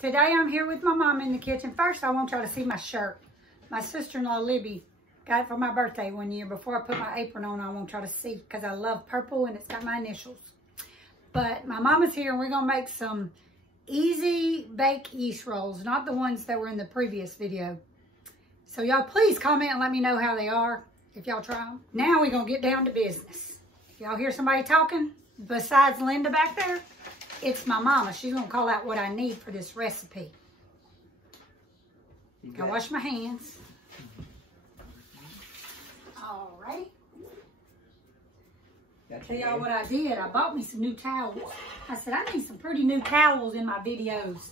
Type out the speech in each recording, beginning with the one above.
Today I'm here with my mom in the kitchen. First, I want y'all to see my shirt. My sister-in-law, Libby, got it for my birthday one year. Before I put my apron on, I want y'all to see because I love purple and it's got my initials. But my mama's here and we're going to make some easy bake yeast rolls, not the ones that were in the previous video. So y'all please comment and let me know how they are if y'all try them. Now we're going to get down to business. If y'all hear somebody talking besides Linda back there, it's my mama. She's going to call out what I need for this recipe. I wash my hands. All right. Tell y'all what I did. I bought me some new towels. I said, I need some pretty new towels in my videos.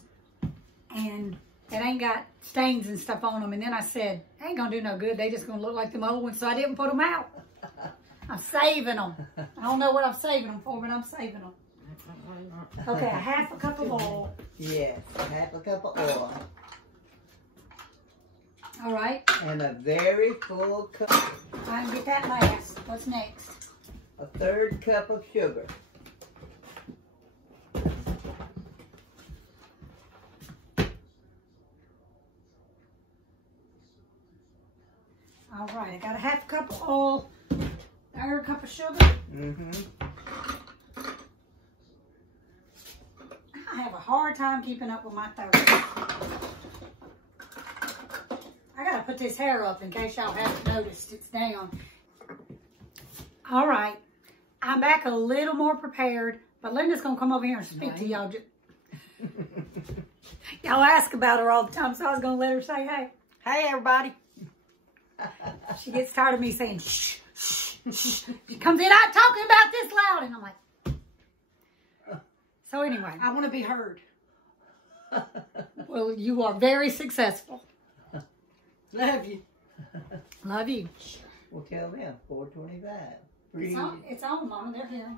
And that ain't got stains and stuff on them. And then I said, they ain't going to do no good. They just going to look like them old ones. So I didn't put them out. I'm saving them. I don't know what I'm saving them for, but I'm saving them. Okay, a half a cup of oil. Yes, a half a cup of oil. All right. And a very full cup. I can get that last. What's next? A third cup of sugar. All right, I got a half a cup of oil, third cup of sugar. Mm-hmm. I have a hard time keeping up with my thirst. I gotta put this hair up in case y'all haven't noticed. It's down. All right, I'm back a little more prepared, but Linda's gonna come over here and speak to y'all. Y'all ask about her all the time, so I was gonna let her say, hey. Hey, everybody. She gets tired of me saying, shh, shh, shh. She comes in, I'm talking about this loud, and I'm like, so anyway, I want to be heard. Well, you are very successful. Love you. Love you. Well, tell them, 425. It's on, Mama. They're here.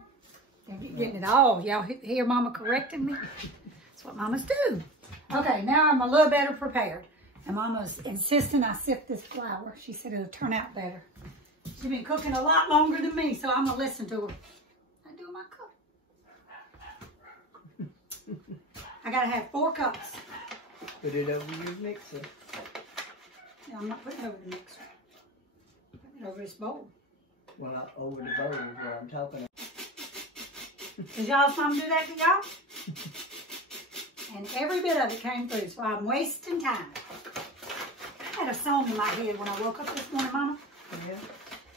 They're getting it all. Y'all hear Mama correcting me? That's what Mamas do. Okay, now I'm a little better prepared. And Mama's insisting I sift this flour. She said it'll turn out better. She's been cooking a lot longer than me, so I'm going to listen to her. I do my cook. I got to have 4 cups. Put it over your mixer. No, I'm not putting it over the mixer. Put it over this bowl. Well, not over the bowl is what I'm talking about. Did y'all's mom do that to y'all? And every bit of it came through, so I'm wasting time. I had a song in my head when I woke up this morning, Mama. Yeah.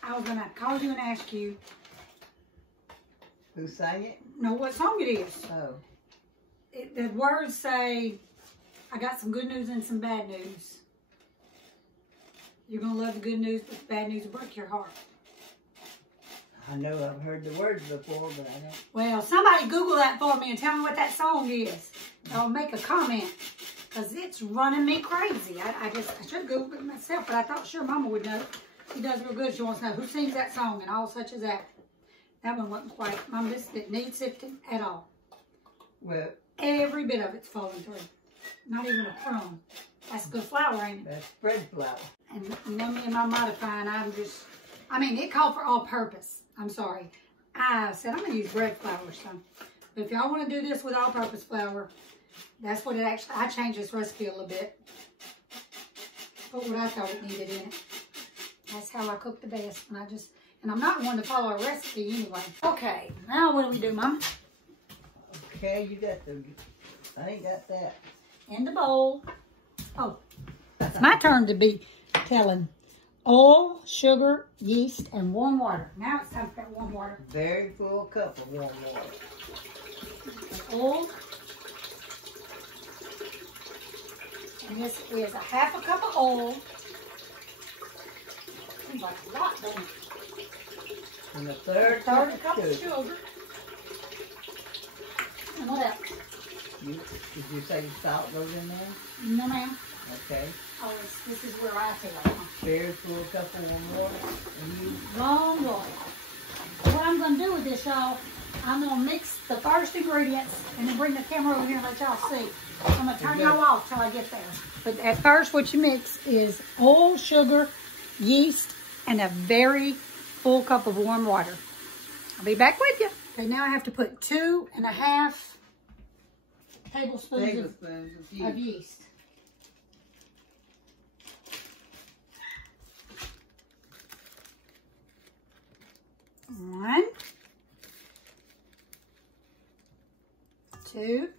I was going to call you and ask you. Who sang it? Know what song it is. Oh. The words say, I got some good news and some bad news. You're going to love the good news, but the bad news will break your heart. I know I've heard the words before, but I don't. Well, somebody Google that for me and tell me what that song is. I'll make a comment, because it's running me crazy. I should Google it myself, but I thought sure Mama would know. She does real good. She wants to know who sings that song and all such as that. That one wasn't quite. Mama, this didn't need sifting at all. Well, every bit of it's falling through. Not even a crumb. That's good flour, ain't it? that's bread flour. And you know me and my modifying, it called for all purpose. I'm sorry. I said I'm going to use bread flour or something. But if y'all want to do this with all-purpose flour, that's what it actually, I changed this recipe a little bit. Put what I thought it needed in it. That's how I cook the best. And I'm not one to follow a recipe anyway. Okay, now what do we do, Mom? Okay, you got I ain't got that. In the bowl. Oh, it's my turn to be telling. Oil, sugar, yeast, and warm water. Now it's time for that warm water. Very full cup of warm water. Oil. And this is a half a cup of oil. Seems like a lot, don't it? And a third cup of of sugar. And what else? Did you say salt goes in there? No, ma'am. Okay. Oh, this is where I feel like. Very full cup of warm water. Warm water. What I'm going to do with this, y'all, I'm going to mix the first ingredients and then bring the camera over here and let y'all see. I'm going to turn y'all off till I get there. But at first, what you mix is oil, sugar, yeast, and a very full cup of warm water. I'll be back with you. Okay, now I have to put 2.5 tablespoons of yeast. One, two.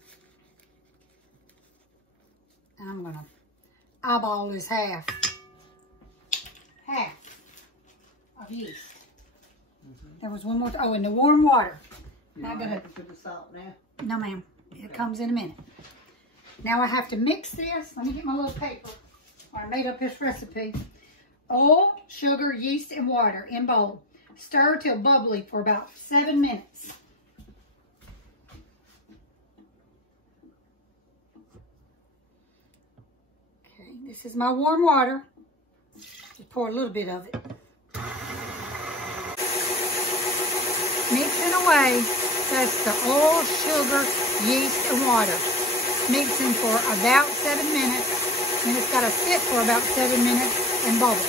I'm going to eyeball this half of yeast. There was one more. Oh, and the warm water. I'm going to put the salt now. No, ma'am. It comes in a minute. Now I have to mix this. Let me get my little paper where I made up this recipe. Oil, sugar, yeast, and water in bowl. Stir till bubbly for about 7 minutes. Okay, this is my warm water. Just pour a little bit of it. Mixing away. That's the oil, sugar, yeast, and water. Mixing for about 7 minutes. And it's got to sit for about 7 minutes and bubble.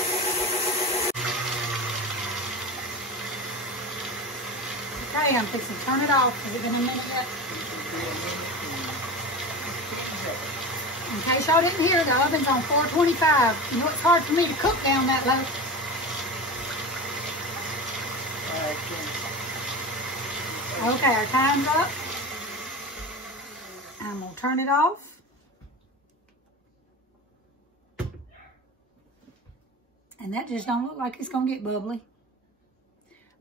Okay, I'm fixing to turn it off. Has it been a minute yet? In case y'all didn't hear, the oven's on 425. You know it's hard for me to cook down that low. Okay, our time's up. I'm going to turn it off. And that just don't look like it's going to get bubbly.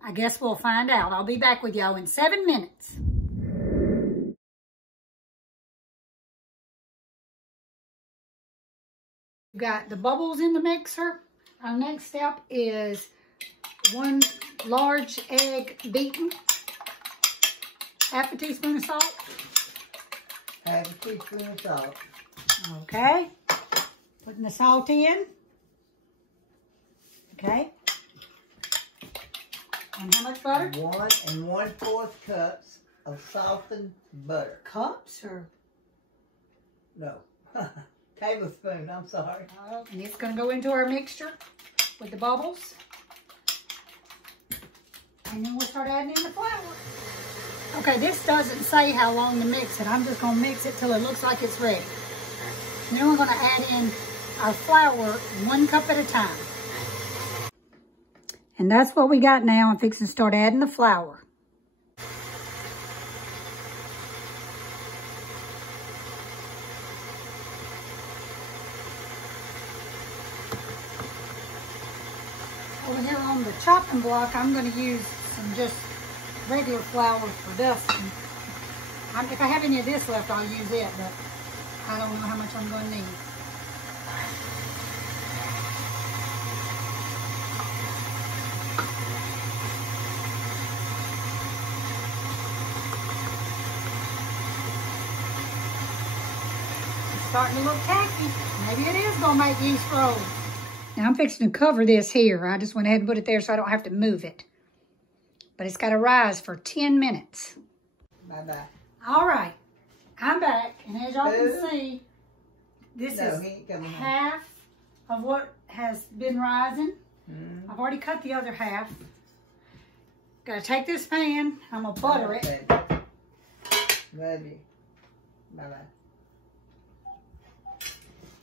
I guess we'll find out. I'll be back with y'all in 7 minutes. We've got the bubbles in the mixer. Our next step is 1 large egg beaten. Half a teaspoon of salt. Half a teaspoon of salt. Okay. Putting the salt in. Okay. And how much butter? 1 1/4 cups of softened butter. Cups or? No. Tablespoon, I'm sorry. And it's going to go into our mixture with the bubbles. And then we'll start adding in the flour. Okay, this doesn't say how long to mix it. I'm just going to mix it till it looks like it's ready. And then we're going to add in our flour 1 cup at a time. And that's what we got now. I'm fixing to start adding the flour. Over here on the chopping block, I'm going to use some just regular flour for dusting. If I have any of this left, I'll use it, but I don't know how much I'm going to need. It's starting to look tacky. Maybe it is going to make yeast rolls. Now I'm fixing to cover this here. I just went ahead and put it there so I don't have to move it. But it's got to rise for 10 minutes. Bye-bye. All right. I'm back. And as y'all can see, this is half of what has been rising. I've already cut the other half. Got to take this pan. I'm going to butter it. Love you. Bye-bye.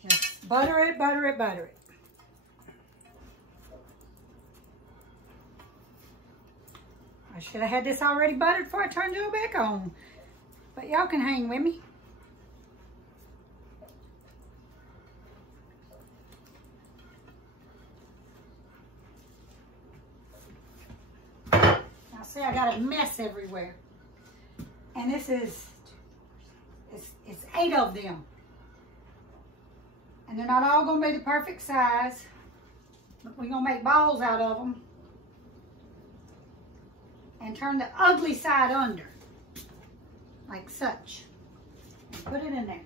Just butter it, butter it, butter it. I should have had this already buttered before I turned it back on. But y'all can hang with me. Now see, I got a mess everywhere. And this is, it's 8 of them. And they're not all going to be the perfect size. But we're going to make balls out of them. And turn the ugly side under, like such. And put it in there.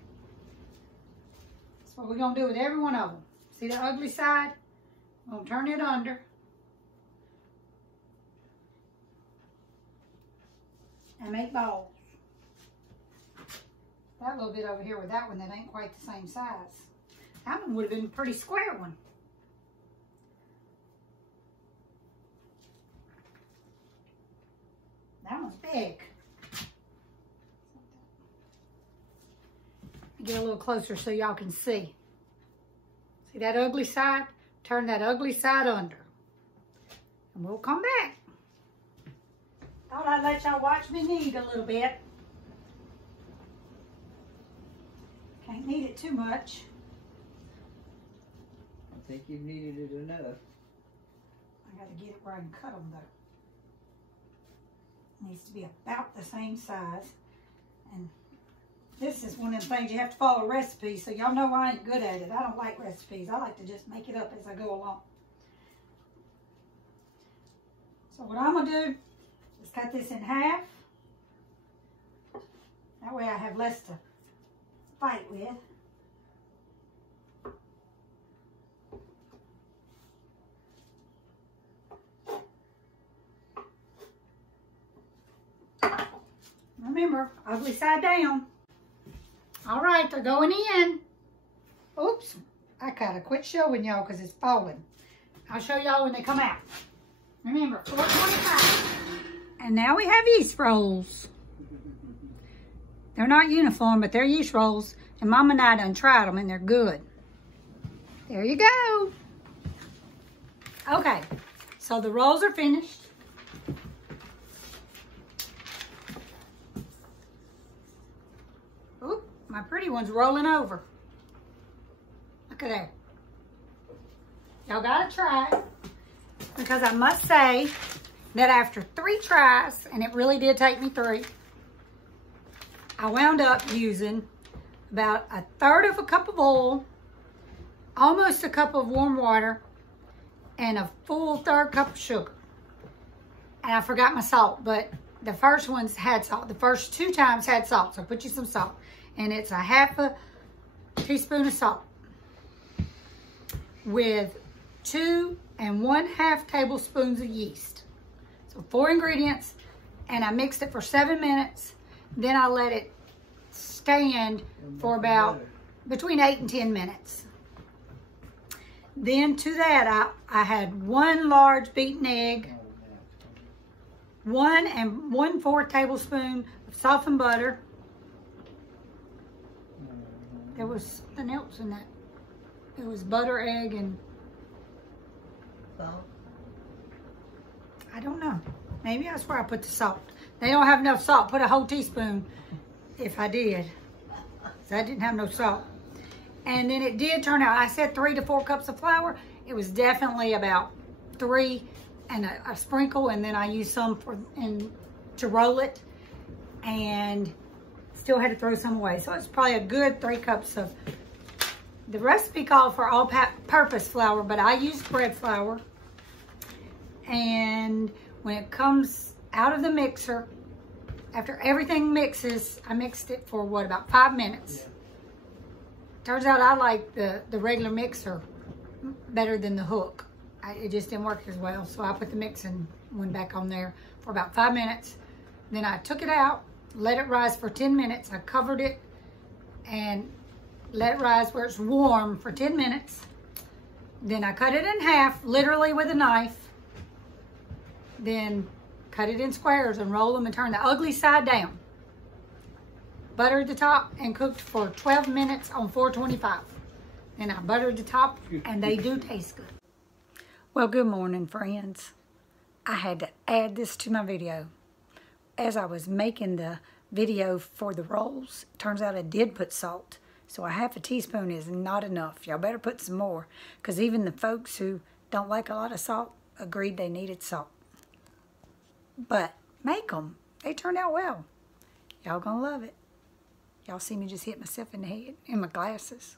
That's what we're going to do with every one of them. See the ugly side? We're going to turn it under. And make balls. That little bit over here with that one that ain't quite the same size. That one would have been a pretty square one. That one's big. get a little closer so y'all can see. See that ugly side? Turn that ugly side under. And we'll come back. Thought I'd let y'all watch me knead a little bit. Can't knead it too much. I think you've kneaded it enough. I got to get it where I can cut them though. It needs to be about the same size. And this is one of the things you have to follow recipes, so y'all know I ain't good at it. I don't like recipes. I like to just make it up as I go along. So what I'm going to do is cut this in half. That way I have less to fight with. Remember, ugly side down. All right, they're going in. Oops, I gotta quit showing y'all because it's falling. I'll show y'all when they come out. Remember, 425. And now we have yeast rolls. They're not uniform, but they're yeast rolls. And Mama and I done tried them, and they're good. There you go. Okay, so the rolls are finished. Oop, my pretty one's rolling over. Look at that. Y'all gotta try it. Because I must say that after 3 tries, and it really did take me 3, I wound up using about 1/3 of a cup of oil, almost a cup of warm water, and a full 1/3 cup of sugar. And I forgot my salt, but the first ones had salt. The first 2 times had salt, so put you some salt. And it's a 1/2 teaspoon of salt with 2 1/2 tablespoons of yeast. So 4 ingredients, and I mixed it for 7 minutes. Then I let it stand for about between 8 and 10 minutes. Then to that, I had 1 large beaten egg, 1 1/4 tablespoon of softened butter. There was something else in that. It was butter, egg, and Salt. I don't know. Maybe that's where I put the salt. They don't have enough salt. Put a whole teaspoon if I did. So I didn't have no salt. And then it did turn out, I said 3 to 4 cups of flour. It was definitely about 3 and a sprinkle, and then I used some to roll it, and still had to throw some away. So it's probably a good 3 cups of, the recipe called for all-purpose flour, but I used bread flour. And when it comes out of the mixer, after everything mixes, I mixed it for what, about 5 minutes. Yeah. Turns out I like the regular mixer better than the hook. It just didn't work as well, so I put the mixing one back on there for about 5 minutes. Then I took it out, let it rise for 10 minutes. I covered it and let it rise where it's warm for 10 minutes. Then I cut it in half, literally with a knife. Then cut it in squares and roll them and turn the ugly side down. Buttered the top and cooked for 12 minutes on 425. Then I buttered the top, and they do taste good. Well, good morning, friends. I had to add this to my video. As I was making the video for the rolls, it turns out I did put salt. So a 1/2 teaspoon is not enough. Y'all better put some more, because even the folks who don't like a lot of salt agreed they needed salt. But make them. They turned out well. Y'all gonna love it. Y'all see me just hit myself in the head in my glasses.